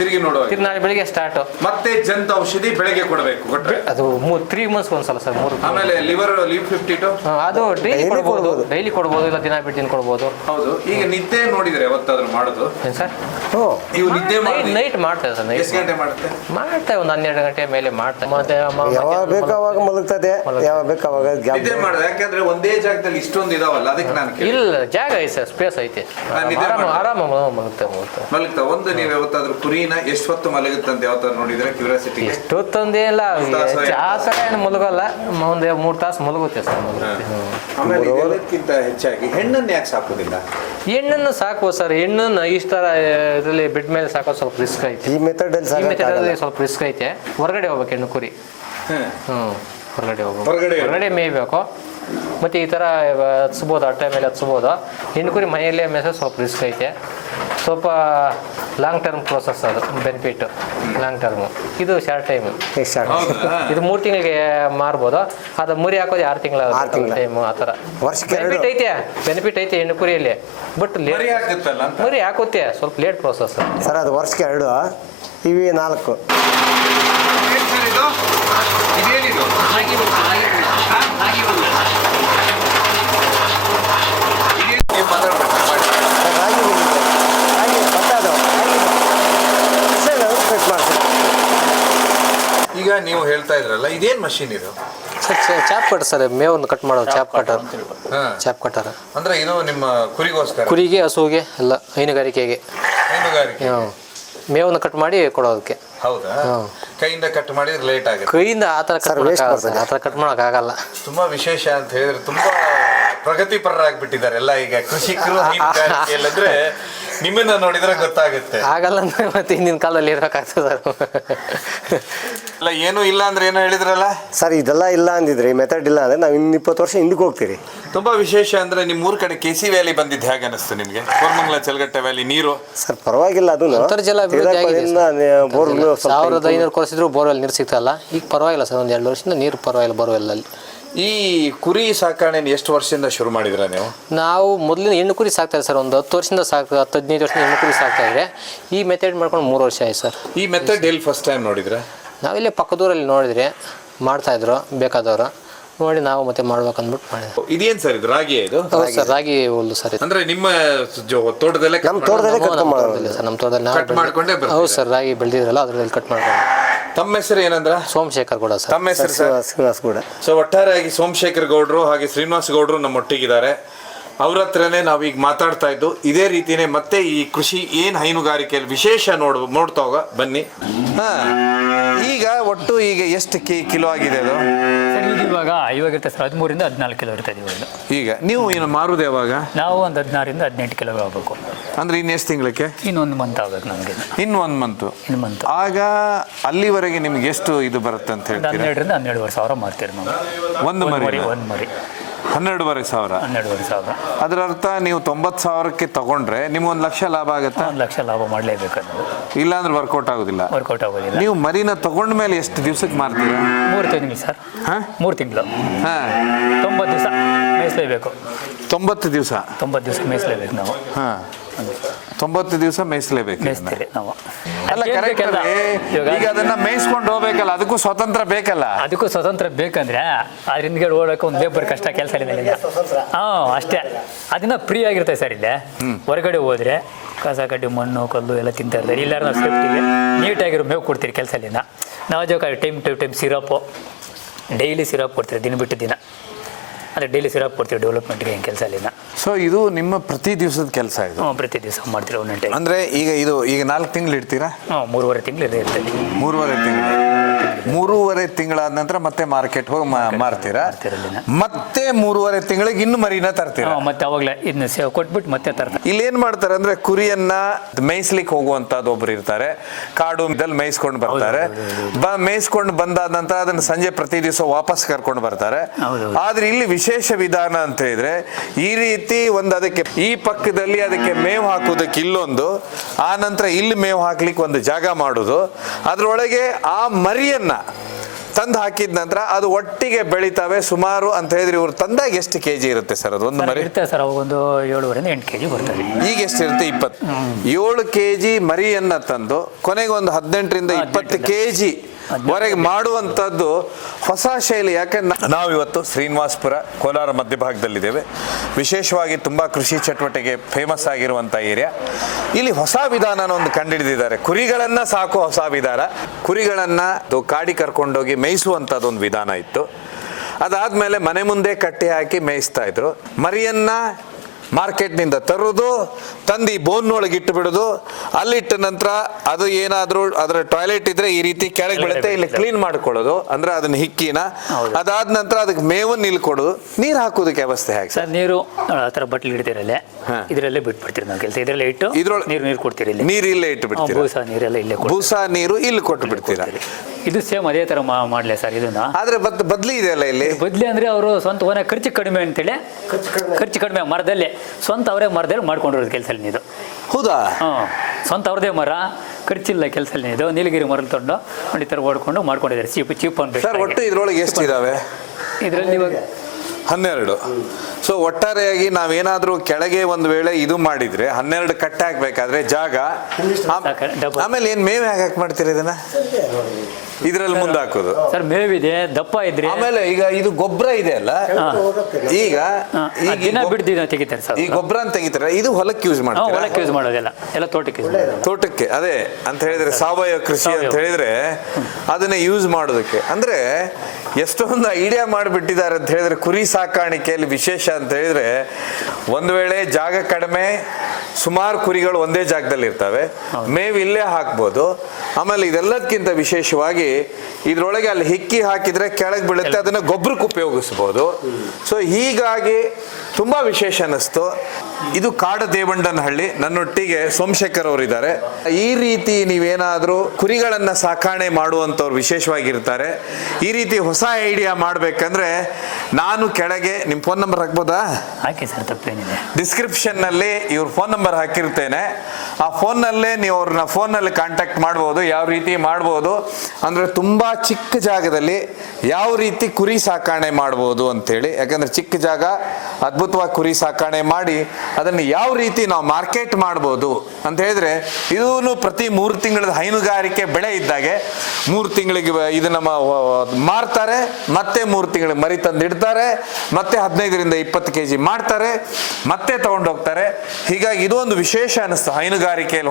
ತಿರುಗಿ ನಾಳೆ ಬೆಳಿಗ್ಗೆ ಸ್ಟಾರ್ಟ್ ಮತ್ತೆ ಜಂತು ಔಷಧಿ ಬೆಳಗ್ಗೆ ಕೊಡಬೇಕು ಅದು 3 ಮಂತ್ಸ್ ಒಂದ್ಸಲ ಸರ್ 3 ಆಮೇಲೆ ಲಿವರ್ ಲೀವ್ 52 ಅದು ಡೈಲಿ ಕೊಡ್ಬೋದು ಇಲ್ಲ ದಿನ ಬಿಟ್ಟು ದಿನ ಕೊಡ್ಬೋದು ಹೌದು ಈಗ ನಿದ್ದೆ ನೋಡಿದ್ರೆ ಯಾವತ್ತಾದ್ರೂ ಮಾಡೋದು ಏನು ಸರ್ ನೀವು ನಿದ್ದೆ ನೈಟ್ ಮಾಡ್ತೇವೆ ಸರ್ ಎಷ್ಟು ಗಂಟೆ ಮಾಡ್ತೇವೆ ಒಂದು 12 ಗಂಟೆ ಮೇಲೆ ಮಾಡ್ತೇವೆ ಮತ್ತೆ ಯಾವಾಗ ಬೇಕು ಅವಾಗ ಮಲಗ್ತದೆ ಯಾವಾಗ ಬೇಕು ಅವಾಗ ನಿದ್ದೆ ಮಾಡೋದು ಯಾಕಂದ್ರೆ ಒಂದೇ ಜಾಗದಲ್ಲಿ ಇಷ್ಟೊಂದು ಇದಾವಲ್ಲ ಅದಕ್ಕೆ ನಾನು ಇಲ್ಲ ಜಾಗ ಐತೆ ಸರ್ ಸ್ಪೇಸ್ ಐತೆ ಆರಾಮ ಮಲಗ್ತೇವೆ ಒಂದು ನೀವು ಯಾವತ್ತಾದ್ರೂ ಕುರಿನ ಎಷ್ಟು ಹೊತ್ತು ಮಲಗುತ್ತಂತ ಯಾವತ್ತಾದ್ರು ನೋಡಿದ್ರೆ ಕ್ಯೂರಿಯಾಸಿಟಿ ಎಷ್ಟೊತ್ತಂದೇ ಇಲ್ಲ ಆ ಥರ ಏನು ಮಲಗಲ್ಲ ಒಂದು 3 ತಾಸು ಮಲಗುತ್ತೆ ಸರ್ ಆಮೇಲೆ ಇದಕ್ಕಿಂತ ಹೆಚ್ಚಾಗಿ ಹೆಣ್ಣನ್ನು ಯಾಕೆ ಸಾಕೋದಿಲ್ಲ ಹೆಣ್ಣನ್ನು ಸಾಕುವ ಸರ್ ಹೆಣ್ಣನ್ನು ಈ ಥರ ಇದರಲ್ಲಿ ಬೆಡ್ ಮೇಲೆ ಸಾಕೋದು ಸ್ವಲ್ಪ ರಿಸ್ಕ್ ಐತೆ ಈ ಮೆಥಡಲ್ಲಿ ಸ್ವಲ್ಪ ರಿಸ್ಕ್ ಐತೆ ಹೊರಗಡೆ ಹೋಗ್ಬೇಕು ಹೆಣ್ಣು ಕುರಿ ಹೊರಗಡೆ ಹೋಗ್ಬೇಕು ಹೊರಗಡೆ ಮೇಯ್ಬೇಕು ಮತ್ತು ಈ ಥರ ಹತ್ಸ್ಬೋದು ಆ ಟೈಮಲ್ಲಿ ಹತ್ಸ್ಬೋದು ಹೆಣ್ಣು ಕುರಿ ಮನೆಯಲ್ಲೇ ಮೇಸೋದು ಸ್ವಲ್ಪ ರಿಸ್ಕ್ ಐತೆ ಸ್ವಲ್ಪ ಲಾಂಗ್ ಟರ್ಮ್ ಪ್ರೋಸೆಸ್ ಅದು ಬೆನಿಫಿಟ್ ಲಾಂಗ್ ಟರ್ಮು ಇದು ಶಾರ್ಟ್ ಟೈಮ್ ಇದು 3 ತಿಂಗಳಿಗೆ ಮಾರ್ಬೋದು ಅದು ಮುರಿ ಹಾಕೋದು 6 ತಿಂಗಳ ಟೈಮು ಆ ಥರ ಬೆನಿಫಿಟ್ ಐತೆ ಹೆಣ್ಣು ಕುರಿಯಲ್ಲಿ ಬಟ್ ಮರಿ ಹಾಕುತ್ತೆ ಸ್ವಲ್ಪ ಲೇಟ್ ಪ್ರೋಸೆಸ್ ಸರ್ ಅದು ವರ್ಷಕ್ಕೆ 2 ಇವಿ 4 ಈಗ ನೀವು ಹೇಳ್ತಾ ಇದ್ರಲ್ಲ ಇದೇನ್ ಮಷೀನ್ ಇದು ಚಾಪ್ ಕಟ್ ಸರ್ ಮೇವನ್ನು ಕಟ್ ಮಾಡೋದು ಚಾಪ್ ಕಟರ್ ಅಂದ್ರೆ ಇದು ನಿಮ್ಮ ಕುರಿಗೆ ಹಸುವಿಗೆ ಎಲ್ಲ ಹೈನುಗಾರಿಕೆಗೆ ಮೇವನ್ನು ಕಟ್ ಮಾಡಿ ಕೊಡೋದಕ್ಕೆ ಹೌದಾ ಕೈಯಿಂದ ಕಟ್ ಮಾಡಿದ್ರೆ ಲೇಟ್ ಆಗುತ್ತೆ ಕೈಯಿಂದ ಆ ಥರ ಕಟ್ ಮಾಡೋಕ್ಕಾಗಲ್ಲ ತುಂಬಾ ವಿಶೇಷ ಅಂತ ಹೇಳಿದ್ರೆ ತುಂಬಾ ಪ್ರಗತಿಪರರಾಗ್ಬಿಟ್ಟಿದ್ದಾರೆ ಎಲ್ಲ ಈಗ ಕೃಷಿಕರು ಹೈನುಗಾರಿಕೆಯಲ್ಲಂದ್ರೆ ನಿಮ್ಮನ್ನ ನೋಡಿದ್ರೆ ಗೊತ್ತಾಗುತ್ತೆ ಆಗಲ್ಲ ಅಂದ್ರೆ ಮತ್ತೆ ಹಿಂದಿನ ಕಾಲದಲ್ಲಿ ಇರ್ಬೇಕಾಗ್ತದೆ ಅಲ್ಲ ಏನೂ ಇಲ್ಲ ಅಂದ್ರೆ ಏನೋ ಹೇಳಿದ್ರಲ್ಲ ಸರ್ ಇದೆಲ್ಲ ಇಲ್ಲ ಅಂದಿದ್ರೆ ಈ ಮೆಥಡ್ ಇಲ್ಲ ಅಂದ್ರೆ ನಾವು 20 ವರ್ಷ ಹಿಂದಕ್ಕೆ ಹೋಗ್ತೀರಿ ತುಂಬಾ ವಿಶೇಷ ಅಂದ್ರೆ ನಿಮ್ಮ ಊರ್ ಕಡೆ ಕೆಸಿ ವ್ಯಾಲಿ ಬಂದಿದ್ದು ಹೇಗೆ ಅನಿಸ್ತು ನಿಮಗೆ ಕೋರಮಂಗಲ ಚಲಗಟ್ಟೆ ವ್ಯಾಲಿ ನೀರು ಸರ್ ಪರವಾಗಿಲ್ಲ ಅದು ಅಂತರ್ಜಲ 1500 ಕೊರೆಸಿದ್ರು ಬೋರ್ವೆಲ್ ನೀರು ಸಿಗ್ತಲ್ಲ ಈಗ ಪರವಾಗಿಲ್ಲ ಸರ್ ಒಂದು 2 ವರ್ಷದಿಂದ ನೀರು ಪರವಾಗಿಲ್ಲ ಬೋರ್ವೆಲ್ ಅಲ್ಲಿ ಈ ಕುರಿ ಸಾಕಣೆ ಎಷ್ಟು ವರ್ಷದಿಂದ ಶುರು ಮಾಡಿದ್ರ ನೀವು ನಾವು ಮೊದಲಿನ ಹೆಣ್ಣು ಕುರಿ ಸಾಕ್ತಾ ಇದ್ದೀವಿ ಸರ್ ಒಂದು 10 ವರ್ಷದಿಂದ 15 ವರ್ಷದಿಂದ ಹೆಣ್ಣು ಕುರಿ ಸಾಕ್ತಾ ಇದ್ರೆ ಈ ಮೆಥಡ್ ಮಾಡ್ಕೊಂಡು 3 ವರ್ಷ ಆಯ್ತು ಸರ್ ಈ ಮೆಥಡ್ ಎಲ್ಲಿ ಫಸ್ಟ್ ಟೈಮ್ ನೋಡಿದ್ರೆ ನಾವಿಲ್ಲೇ ಪಕ್ಕದೂರಲ್ಲಿ ನೋಡಿದ್ರೆ ಮಾಡ್ತಾಯಿದ್ರು ಬೇಕಾದವರು ನೋಡಿ ನಾವು ಮತ್ತೆ ಮಾಡ್ಬೇಕಂದ್ಬಿಟ್ಟು ಮಾಡಿದ್ವಿ ಇದೇನು ಸರ್ ಇದು ರಾಗಿ ಇದು ಸರ್ ರಾಗಿ ಹುಲ್ಲು ಸರ್ ಅಂದ್ರೆ ನಿಮ್ಮ ತೋಟದಲ್ಲೇ ನಮ್ಮ ತೋಟದಲ್ಲೇ ಸರ್ ನಮ್ಮ ತೋಟದಲ್ಲಿ ಹೌದು ಸರ್ ರಾಗಿ ಬೆಳೆದಿದ್ರಲ್ಲ ಅದರಲ್ಲಿ ಕಟ್ ಮಾಡ್ಕೊಂಡು ತಮ್ಮ ಹೆಸರು ಏನಂದ್ರ ಸೋಮಶೇಖರ್ ಗೌಡ ಸರ್ ತಮ್ಮ ಹೆಸರು ಶ್ರೀನಿವಾಸ್ ಗೌಡ ಸೊ ಒಟ್ಟಾರೆಯಾಗಿ ಸೋಮಶೇಖರ್ ಗೌಡರು ಹಾಗೆ ಶ್ರೀನಿವಾಸ್ ಗೌಡರು ನಮ್ಮ ಒಟ್ಟಿಗಿದ್ದಾರೆ ಅವ್ರ ಹತ್ರನೇ ನಾವೀಗ ಮಾತಾಡ್ತಾ ಇದ್ದು ಇದೇ ರೀತಿನೇ ಮತ್ತೆ ಈ ಕೃಷಿ ಏನು ಹೈನುಗಾರಿಕೆಯಲ್ಲಿ ವಿಶೇಷ ನೋಡ್ತಾ ಹೋಗ ಬನ್ನಿ ಈಗ ಒಟ್ಟು ಈಗ ಎಷ್ಟು ಕಿಲೋ ಆಗಿದೆ ಅದು ಇವಾಗ ಇರುತ್ತೆ ಸರ್ 13ರಿಂದ 14 ಕಿಲೋ ಇರ್ತದೆ ಇವಾಗ ಈಗ ನೀವು ಏನು ಮಾರುದು ಯಾವಾಗ ನಾವು ಒಂದು 16ರಿಂದ 18 ಕಿಲೋ ಆಗಬೇಕು ಅಂದ್ರೆ ಇನ್ನು ಎಷ್ಟು ತಿಂಗಳಿಗೆ ಇನ್ನೊಂದು ಮಂತ್ ಆಗ್ಬೇಕು ನಮಗೆ ಇನ್ನು ಒಂದು ಮಂತ್ ಆಗ ಅಲ್ಲಿವರೆಗೆ ನಿಮ್ಗೆ ಎಷ್ಟು ಇದು ಬರುತ್ತೆ ಅಂತ ಹೇಳ್ತೀರಾ 12ರಿಂದ 12,500 ಸಾವಿರ ಮಾರ್ತೀರಿ ನಾವು ಒಂದು ಮರಿ 12,500 ಅದರ ಅರ್ಥ ನೀವು 90,000ಕ್ಕೆ ತಗೊಂಡ್ರೆ ನಿಮ್ಗೆ 1 ಲಕ್ಷ ಲಾಭ ಆಗುತ್ತೆ 1 ಲಕ್ಷ ಲಾಭ ಮಾಡಲೇಬೇಕು ಇಲ್ಲ ಅಂದ್ರೆ ವರ್ಕೌಟ್ ಆಗೋದಿಲ್ಲ ನೀವು ಮರಿನ ತಗೊಂಡ ಮೇಲೆ ಎಷ್ಟು ದಿವಸಕ್ಕೆ ಮಾರ್ತೀರಾ 3 ತಿಂಗಳು ಸರ್ 3 ತಿಂಗಳು 90 ದಿವಸ ಮೇಯಿಸಲೇಬೇಕು 90 ದಿವಸ ಮೇಯಿಸಲೇಬೇಕು ನಾವು 90 ದಿವಸ ಮೇಯಿಸಲೇಬೇಕು ನಾವು ಅಲ್ಲ ಕರೆಕ್ಟ್ ಈಗ ಅದನ್ನ ಮೇಯಿಸ್ಕೊಂಡು ಹೋಗ್ಬೇಕಲ್ಲ ಅದಕ್ಕೂ ಸ್ವತಂತ್ರ ಬೇಕಂದ್ರೆ ಅದರಿಂದ ಓಡಕ್ಕೆ ಒಂದು ಲೇಬರ್ ಕಷ್ಟ ಕೆಲಸ ಇಲ್ಲ ಅಷ್ಟೇ ಅದನ್ನ ಫ್ರೀ ಆಗಿರುತ್ತೆ ಸರ್ ಇಲ್ಲೇ ಹೊರಗಡೆ ಹೋದ್ರೆ ಕಸ ಕಡ್ಡಿ ಮಣ್ಣು ಕಲ್ಲು ಎಲ್ಲ ತಿಂತಾ ಇರ್ತಾರೆ. ಇಲ್ಲಾರ ನಾವು ಸೇಫ್ಟಿಗೆ ನೀಟಾಗಿರೋ ಮೇವು ಕೊಡ್ತೀರಿ ಕೆಲಸದಿಂದ. ನಾವು ಜೋಕ time to time syrup daily syrup ಕೊಡ್ತೀರಿ, ದಿನ ಬಿಟ್ಟು ದಿನ. ಅಂದರೆ ಡೈಲಿ ಸಿರಪ್ ಕೊಡ್ತೀವಿ ಡೆವಲಪ್ಮೆಂಟ್ಗೆ ಏನು ಕೆಲಸ ಅಲ್ಲಿನ. ಸೊ ಇದು ನಿಮ್ಮ ಪ್ರತಿ ದಿವಸದ ಕೆಲಸ ಇದು? ಹ್ಞೂ, ಪ್ರತಿ ದಿವಸ ಮಾಡ್ತೀವಿ ಒಂದೊಂದು ಟೈಮ್. ಅಂದರೆ ಈಗ 4 ತಿಂಗಳು ಇಡ್ತೀರಾ? ಹ್ಞೂ, 3.5 ತಿಂಗಳು ಇರ್ತದೆ. 3.5 ತಿಂಗಳು. 3.5 ತಿಂಗಳಾದ ನಂತರ ಮತ್ತೆ ಮಾರ್ಕೆಟ್ ಹೋಗಿ ಮಾರ್ತೀರಾ? ಮತ್ತೆ 3.5 ತಿಂಗಳಿಗೆ ಇನ್ನು ಮರಿನ ತರ್ತೀರಾ? ಮತ್ತೆ ಅವಾಗಲೇ ಇದನ್ನ ಕೊಟ್ಬಿಟ್ಟು ಮತ್ತೆ ತರ್ತಾರೆ. ಇಲ್ಲಿ ಏನ್ ಮಾಡ್ತಾರೆ ಅಂದ್ರೆ ಕುರಿಯನ್ನ ಮೇಯಿಸ್ಲಿಕ್ಕೆ ಹೋಗುವಂತದ್ದು ಒಬ್ರು ಇರ್ತಾರೆ, ಕಾಡು ದಲ್ಲಿ ಮೇಯಿಸ್ಕೊಂಡು ಬರ್ತಾರೆ. ಮೇಯಿಸ್ಕೊಂಡು ಬಂದಾದ ನಂತರ ಅದನ್ನ ಸಂಜೆ ಪ್ರತಿ ದಿವಸ ವಾಪಸ್ ಕರ್ಕೊಂಡು ಬರ್ತಾರೆ. ಆದ್ರೆ ಇಲ್ಲಿ ವಿಶೇಷ ವಿಧಾನ ಅಂತ ಹೇಳಿದ್ರೆ ಈ ರೀತಿ ಒಂದು ಅದಕ್ಕೆ ಈ ಪಕ್ಕದಲ್ಲಿ ಅದಕ್ಕೆ ಮೇವು ಹಾಕುವುದಕ್ಕೆ ಇಲ್ಲೊಂದು, ಆ ನಂತರ ಇಲ್ಲಿ ಮೇವು ಹಾಕ್ಲಿಕ್ಕೆ ಒಂದು ಜಾಗ ಮಾಡುದು, ಅದ್ರೊಳಗೆ ಆ ಮರಿಯನ್ನ ತಂದು ಹಾಕಿದ ನಂತರ ಅದು ಒಟ್ಟಿಗೆ ಬೆಳಿತಾವೆ. ಸುಮಾರು ಅಂತ ಹೇಳಿದ್ರೆ ಇವ್ರು ತಂದಾಗ ಎಷ್ಟು ಕೆಜಿ ಇರುತ್ತೆ ಸರ್ ಅದು ಒಂದು ಮರಿ? ಇರುತ್ತೆ ಸರ್, ಅವಾಗ ಒಂದು 7.5 8 kg ಬರ್ತದೆ. ಈಗ ಎಷ್ಟಿರುತ್ತೆ? 7 kg ಮರಿಯನ್ನ ತಂದು ಕೊನೆಗೆ ಒಂದು 18ರಿಂದ 20 kg ವರೆಗೆ ಮಾಡುವಂಥದ್ದು ಹೊಸ ಶೈಲಿ. ಯಾಕಂದ್ರೆ ನಾವಿವತ್ತು ಶ್ರೀನಿವಾಸಪುರ ಕೋಲಾರ ಮಧ್ಯಭಾಗದಲ್ಲಿದ್ದೇವೆ. ವಿಶೇಷವಾಗಿ ತುಂಬ ಕೃಷಿ ಚಟುವಟಿಕೆ ಫೇಮಸ್ ಆಗಿರುವಂಥ ಏರಿಯಾ. ಇಲ್ಲಿ ಹೊಸ ವಿಧಾನನ ಒಂದು ಕಂಡುಹಿಡಿದಿದ್ದಾರೆ. ಕುರಿಗಳನ್ನು ಸಾಕೋ ಹೊಸ ವಿಧಾನ. ಕುರಿಗಳನ್ನು ಕಾಡಿ ಕರ್ಕೊಂಡೋಗಿ ಮೇಯಿಸುವಂಥದ್ದು ಒಂದು ವಿಧಾನ ಇತ್ತು. ಅದಾದಮೇಲೆ ಮನೆ ಮುಂದೆ ಕಟ್ಟಿ ಹಾಕಿ ಮೇಯಿಸ್ತಾ ಇದ್ರು. ಮರಿಯನ್ನ ಮಾರ್ಕೆಟ್ನಿಂದ ತರೋದು, ತಂದು ಬೋನ್ನೊಳಗೆ ಇಟ್ಟು ಬಿಡೋದು. ಅಲ್ಲಿಟ್ಟ ನಂತರ ಅದು ಏನಾದರೂ ಅದರ ಟಾಯ್ಲೆಟ್ ಇದ್ರೆ ಈ ರೀತಿ ಕೆಳಗೆ ಬೀಳುತ್ತೆ, ಇಲ್ಲಿ ಕ್ಲೀನ್ ಮಾಡ್ಕೊಳ್ಳೋದು, ಅಂದ್ರೆ ಅದನ್ನ ಹಿಕ್ಕಿನ. ಅದಾದ ನಂತರ ಅದಕ್ಕೆ ಮೇವನ್ನು ಇಲ್ಲಿ ಕೊಡೋದು. ನೀರು ಹಾಕೋದಕ್ಕೆ ವ್ಯವಸ್ಥೆ ಹೇಗೆ ಸರ್? ನೀರು ಆ ಥರ ಬಟ್ಲು ಇಡ್ತೀರಲ್ಲೇ, ಇದರಲ್ಲೇ ಬಿಟ್ಬಿಡ್ತೀರಿ ನಾವು ಕೆಲಸ. ಇದರಲ್ಲೇ ಇಟ್ಟು ನೀರು ಕೊಡ್ತೀರಿ. ಇಲ್ಲಿ ನೀರು ಇಲ್ಲೇ ಇಟ್ಟು ಬಿಡ್ತೀರಿ? ಬೂಸ ನೀರೆಲ್ಲ ಇಲ್ಲೇ, ಬೂಸ ನೀರು ಇಲ್ಲಿ ಕೊಟ್ಟು ಬಿಡ್ತೀರಾ? ಇದು ಸೇಮ್ ಅದೇ ಥರ ಮಾಡಲೇ ಸರ್ ಇದನ್ನ. ಆದ್ರೆ ಬದ್ಲಿ ಇದೆಯಲ್ಲ ಇಲ್ಲಿ? ಬದ್ಲಿ ಅಂದ್ರೆ ಅವರು ಸ್ವಂತ ಓನ ಖರ್ಚು ಕಡಿಮೆ ಅಂತೇಳಿ, ಖರ್ಚು ಕಡಿಮೆ ಮರದಲ್ಲಿ ಸ್ವಂತ ಅವರೇ ಮರದಲ್ಲಿ ಮಾಡ್ಕೊಂಡಿರೋದು ಕೆಲಸ ಇದು. ಹೌದಾ? ಸ್ವಂತ ಅವ್ರದೇ ಮರ, ಖರ್ಚಿಲ್ಲ ಕೆಲಸ ಇದು. ನೀಲಗಿರಿ ಮರ ತೊಗೊಂಡು ಈ ಥರ ಓಡ್ಕೊಂಡು ಮಾಡ್ಕೊಂಡಿದ್ದಾರೆ. ಚೀಪ್ ಅನ್ಬೇಕು ಸರ್. ಒಟ್ಟು ಇದ್ರೊಳಗೆ ಎಷ್ಟು ಇದಾವೆ? ಇದರಲ್ಲಿ ಇವಾಗ 12. ಸೊ ಒಟ್ಟಾರೆಯಾಗಿ ನಾವೇನಾದ್ರೂ ಕೆಳಗೆ ಒಂದು ವೇಳೆ ಇದು ಮಾಡಿದ್ರೆ 12 ಕಟ್ಟೆ ಹಾಕ್ಬೇಕಾದ್ರೆ ಜಾಗ, ಆಮೇಲೆ ಏನ್ ಮೇವು ಹಾಕಿ ಮಾಡ್ತೀರಿ ಇದನ್ನ? ಇದ್ರಲ್ಲಿ ಮುಂದೆ ಹಾಕೋದು ಸರ್. ಮೇವಿದೆ, ದಪ್ಪ ಇದ್ರೆ. ಆಮೇಲೆ ಈಗ ಇದು ಗೊಬ್ಬರ ಇದೆ ಅಲ್ಲ, ಈಗ ದಿನ ಬಿಡ್ದಿನ ತೆಗಿತಾರೆ ಸರ್. ಈ ಗೊಬ್ಬರ ಅಂತ ತೆಗಿತಾರೆ, ಇದು ಹೊಲಕ್ಕೆ ಯೂಸ್ ಮಾಡ್ತಾರೆ? ಹೊಲಕ್ಕೆ ಯೂಸ್ ಮಾಡೋದಿಲ್ಲ, ಎಲ್ಲ ತೋಟಕ್ಕೆ ಯೂಸ್ ಮಾಡೋದು. ತೋಟಕ್ಕೆ ಅದೇ ಅಂತ ಹೇಳಿದ್ರೆ ಸಾವಯವ ಕೃಷಿ ಅಂತ ಹೇಳಿದ್ರೆ ಅದನ್ನ ಯೂಸ್ ಮಾಡೋದಕ್ಕೆ. ಅಂದ್ರೆ ಎಷ್ಟೊಂದು ಐಡಿಯಾ ಮಾಡಿಬಿಟ್ಟಿದ್ದಾರೆ ಅಂತ ಹೇಳಿದ್ರೆ ಕುರಿ ಸಾಕಾಣಿಕೆಯಲ್ಲಿ ವಿಶೇಷ ಅಂತ ಹೇಳಿದ್ರೆ, ಒಂದು ವೇಳೆ ಜಾಗ ಕಡಿಮೆ, ಸುಮಾರು ಕುರಿಗಳು ಒಂದೇ ಜಾಗದಲ್ಲಿ ಇರ್ತವೆ, ಮೇವು ಇಲ್ಲೇ ಹಾಕ್ಬೋದು. ಆಮೇಲೆ ಇದೆಲ್ಲದಕ್ಕಿಂತ ವಿಶೇಷವಾಗಿ ಇದ್ರೊಳಗೆ ಅಲ್ಲಿ ಹಿಕ್ಕಿ ಹಾಕಿದ್ರೆ ಕೆಳಗೆ ಬೀಳುತ್ತೆ, ಅದನ್ನ ಗೊಬ್ಬರಕ್ಕೆ ಉಪಯೋಗಿಸ್ಬೋದು. ಸೊ ಹೀಗಾಗಿ ತುಂಬಾ ವಿಶೇಷ ಅನ್ನಿಸ್ತು. ಇದು ಕಾಡದೇವಂಡನಹಳ್ಳಿ. ನನ್ನೊಟ್ಟಿಗೆ ಸೋಮಶೇಖರ್ ಅವರು ಇದ್ದಾರೆ. ಈ ರೀತಿ ನೀವೇನಾದ್ರೂ ಕುರಿಗಳನ್ನ ಸಾಕಾಣೆ ಮಾಡುವಂತವ್ರು ವಿಶೇಷವಾಗಿರ್ತಾರೆ. ಈ ರೀತಿ ಹೊಸ ಐಡಿಯಾ ಮಾಡ್ಬೇಕಂದ್ರೆ ನಾನು ಕೆಳಗೆ ನಿಮ್ ಫೋನ್ ನಂಬರ್ ಹಾಕ್ಬೋದಾ? ಹಾಕಿ ಸರ್, ತಪ್ಪೇನಿದೆ. ಡಿಸ್ಕ್ರಿಪ್ಷನ್ ನಲ್ಲಿ ಇವ್ರ ಫೋನ್ ನಂಬರ್ ಹಾಕಿರ್ತೇನೆ. ಆ ಫೋನ್ನಲ್ಲೇ ನೀವು ಅವ್ರನ್ನ ಫೋನ್ನಲ್ಲಿ ಕಾಂಟ್ಯಾಕ್ಟ್ ಮಾಡ್ಬೋದು. ಯಾವ ರೀತಿ ಮಾಡ್ಬೋದು ಅಂದ್ರೆ ತುಂಬಾ ಚಿಕ್ಕ ಜಾಗದಲ್ಲಿ ಯಾವ ರೀತಿ ಕುರಿ ಸಾಕಾಣೆ ಮಾಡ್ಬೋದು ಅಂತೇಳಿ. ಯಾಕಂದ್ರೆ ಚಿಕ್ಕ ಜಾಗ, ಅದ್ಭುತವಾಗಿ ಕುರಿ ಸಾಕಾಣೆ ಮಾಡಿ ಅದನ್ನು ಯಾವ ರೀತಿ ನಾವು ಮಾರ್ಕೆಟ್ ಮಾಡ್ಬೋದು ಅಂತ ಹೇಳಿದ್ರೆ, ಇದೂ ಪ್ರತಿ 3 ತಿಂಗಳ ಹೈನುಗಾರಿಕೆ ಬೆಳೆ ಇದ್ದಾಗೆ 3 ತಿಂಗಳಿಗೆ ಇದನ್ನ ಮಾರ್ತಾರೆ, ಮತ್ತೆ 3 ತಿಂಗಳಿಗೆ ಮರಿ ತಂದಿಡ್ತಾರೆ, ಮತ್ತೆ 15ರಿಂದ 20 kg ಮಾಡ್ತಾರೆ, ಮತ್ತೆ ತಗೊಂಡೋಗ್ತಾರೆ. ಹೀಗಾಗಿ ಇದು ಒಂದು ವಿಶೇಷ ಅನಿಸ್ತು ಹೈನುಗಾರಿಕೆಯಲ್ಲಿ.